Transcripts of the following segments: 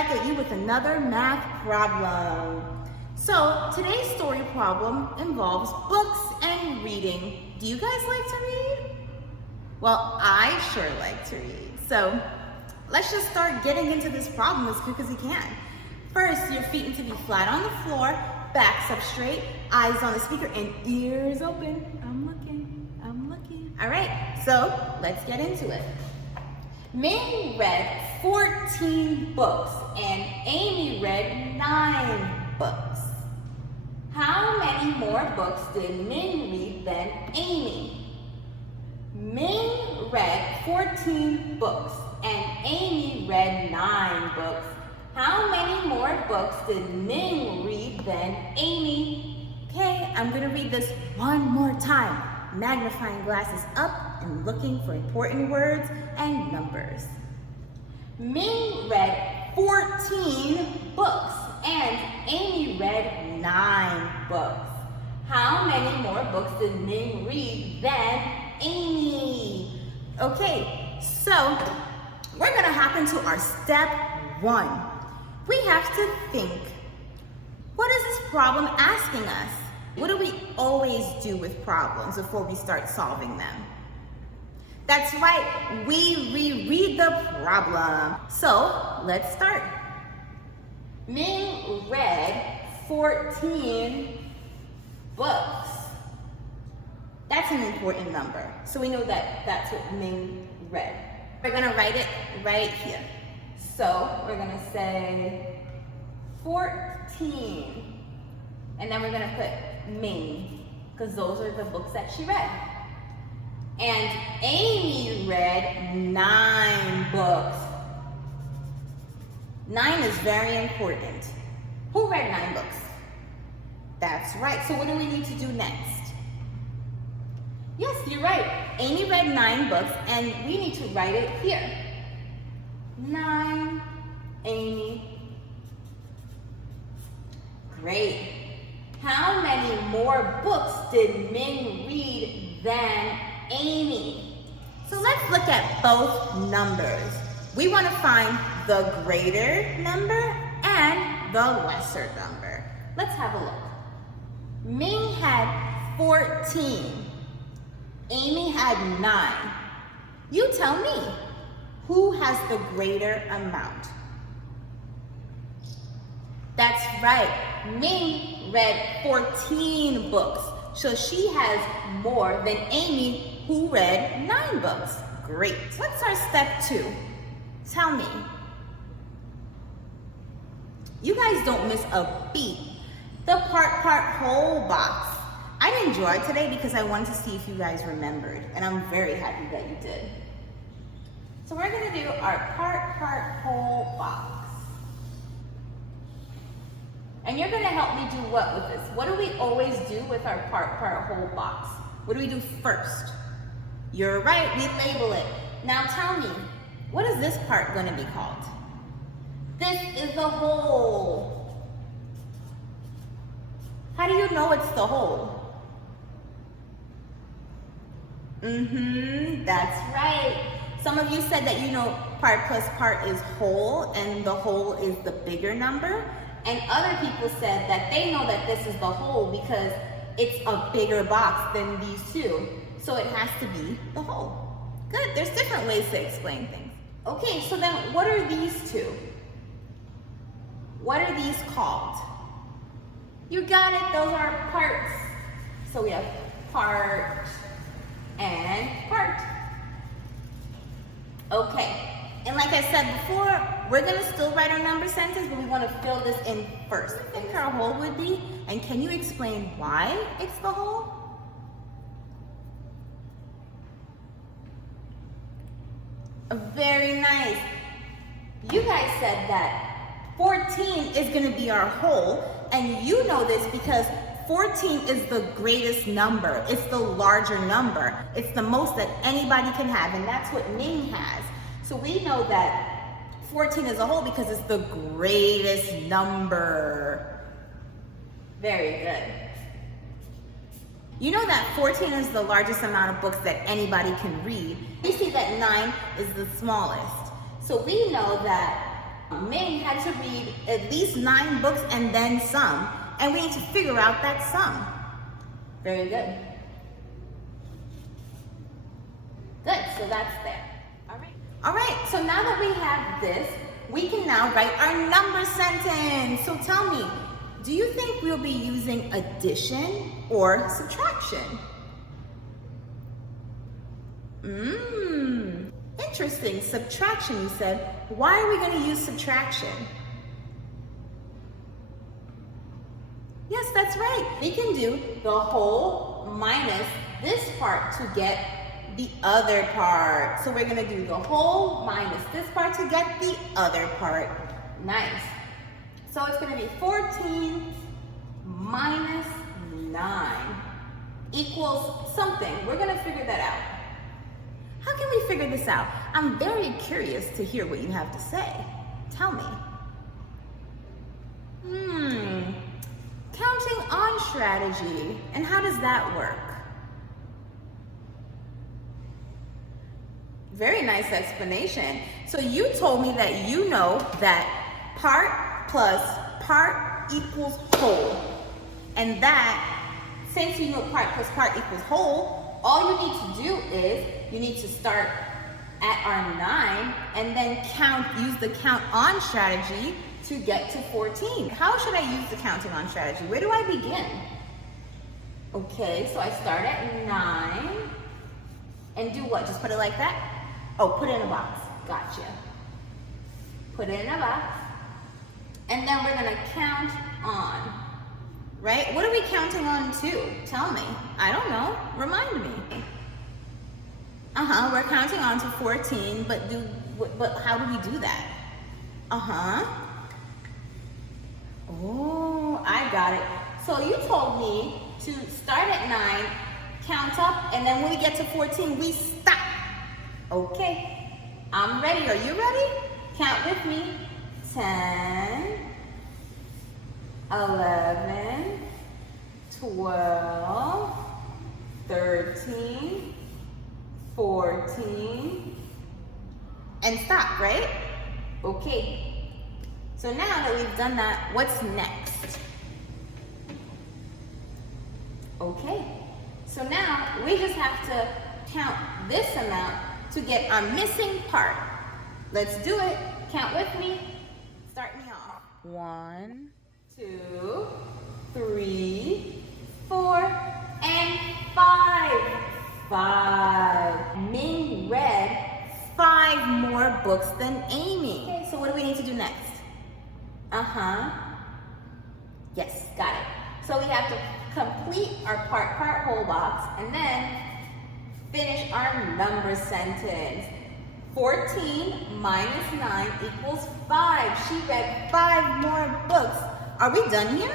back at you with another math problem. So today's story problem involves books and reading. Do you guys like to read? Well, I sure like to read. So let's just start getting into this problem as quick as we can. First, your feet need to be flat on the floor, backs up straight, eyes on the speaker, and ears open. I'm looking. All right, so let's get into it. Ming read 14 books and Amy read 9 books. How many more books did Ming read than Amy? Ming read 14 books and Amy read 9 books. How many more books did Ming read than Amy? Okay, I'm gonna read this one more time. Magnifying glasses up and looking for important words and numbers. Ming read 14 books and Amy read 9 books. How many more books did Ming read than Amy? Okay, so we're gonna hop into our step 1. We have to think, what is this problem asking us? What do we always do with problems before we start solving them? That's right, we reread the problem. So let's start. Ming read 14 books. That's an important number. So we know that that's what Ming read. We're gonna write it right here. So we're gonna say 14. And then we're gonna put Ming, because those are the books that she read. And Amy read 9 books. 9 is very important. Who read 9 books? That's right. So what do we need to do next? Yes, you're right. Amy read 9 books, and we need to write it here. 9, Amy. Great. How many more books did Ming read than Amy? So let's look at both numbers. We want to find the greater number and the lesser number. Let's have a look. Ming had 14. Amy had 9. You tell me, who has the greater amount? That's right. Ming read 14 books, so she has more than Amy, who read 9 books. Great. What's our step 2? Tell me. You guys don't miss a beat. The part, whole box. I enjoyed today because I wanted to see if you guys remembered, and I'm very happy that you did. So we're gonna do our part, whole box. And you're gonna help me do what with this? What do we always do with our part, whole box? What do we do first? You're right, we label it. Now tell me, what is this part gonna be called? This is the whole. How do you know it's the whole? That's right. Some of you said that you know part plus part is whole, and the whole is the bigger number. And other people said that they know that this is the whole because it's a bigger box than these two. So it has to be the whole. Good, there's different ways to explain things. Okay, so then what are these two? What are these called? You got it, those are parts. So we have part and part. Okay. And like I said before, we're gonna still write our number sentence, but we wanna fill this in first. I think our whole would be, and can you explain why it's the whole? Very nice. You guys said that 14 is gonna be our whole, and you know this because 14 is the greatest number. It's the larger number. It's the most that anybody can have, and that's what Ming has. So we know that 14 is a whole because it's the greatest number. Very good. You know that 14 is the largest amount of books that anybody can read. We see that 9 is the smallest. So we know that Ming had to read at least 9 books and then some. And we need to figure out that sum. Very good. Good, so that's there. All right, so now that we have this, we can now write our number sentence. So tell me, do you think we'll be using addition or subtraction? Interesting, subtraction, you said. Why are we going to use subtraction? Yes, that's right. We can do the whole minus this part to get the other part. So we're going to do the whole minus this part to get the other part. Nice. So it's going to be 14 minus 9 equals something. We're going to figure that out. How can we figure this out? I'm very curious to hear what you have to say. Tell me. Counting on strategy. And how does that work? Very nice explanation. So you told me that you know that part plus part equals whole. And that, since you know part plus part equals whole, all you need to do is you need to start at our 9 and then use the count on strategy to get to 14. How should I use the counting on strategy? Where do I begin? Okay, so I start at 9 and do what? Just put it like that? Oh, put it in a box. Gotcha. Put it in a box. And then we're gonna count on, right? What are we counting on to? Tell me. I don't know. Remind me. We're counting on to 14, but how do we do that? Oh, I got it. So you told me to start at 9, count up, and then when we get to 14, we stop. Okay, I'm ready. Are you ready? Count with me. 10, 11, 12, 13, 14, and stop, right? Okay. So now that we've done that, what's next? Okay. So now we just have to count this amount to get our missing part. Let's do it. Count with me. Start me off. 1, 2, 3, 4, and 5. 5. Ming read 5 more books than Amy. Okay, so what do we need to do next? Yes, got it. So we have to complete our part whole box and then finish our number sentence. 14 minus 9 equals 5. She read 5 more books. Are we done here?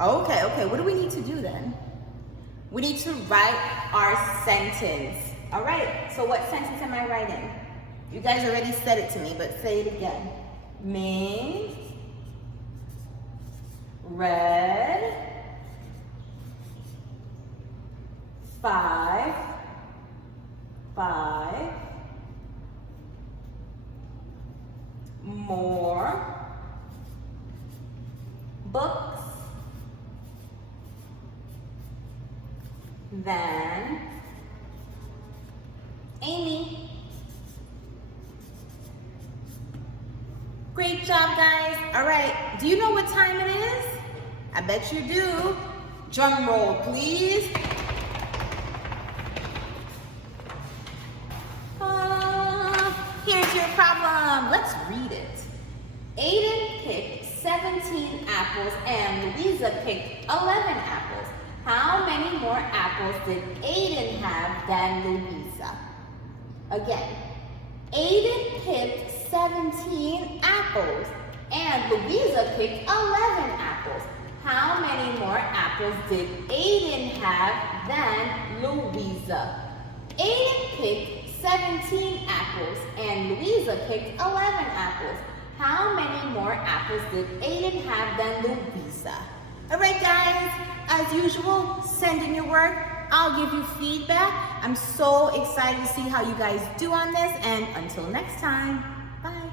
Okay. What do we need to do then? We need to write our sentence. All right, so what sentence am I writing? You guys already said it to me, but say it again. Ming read 5 more books than Amy. Great job, guys. All right, do you know what time it is? I bet you do. Drum roll, please. Here's your problem. Let's read it. Aiden picked 17 apples and Louisa picked 11 apples. How many more apples did Aiden have than Louisa? Again, Aiden picked 17 apples and Louisa picked 11 apples. How many more apples did Aiden have than Louisa? Aiden picked 17 apples and Louisa picked 11 apples. How many more apples did Aiden have than Louisa? All right, guys, as usual, send in your work. I'll give you feedback. I'm so excited to see how you guys do on this, and until next time, bye.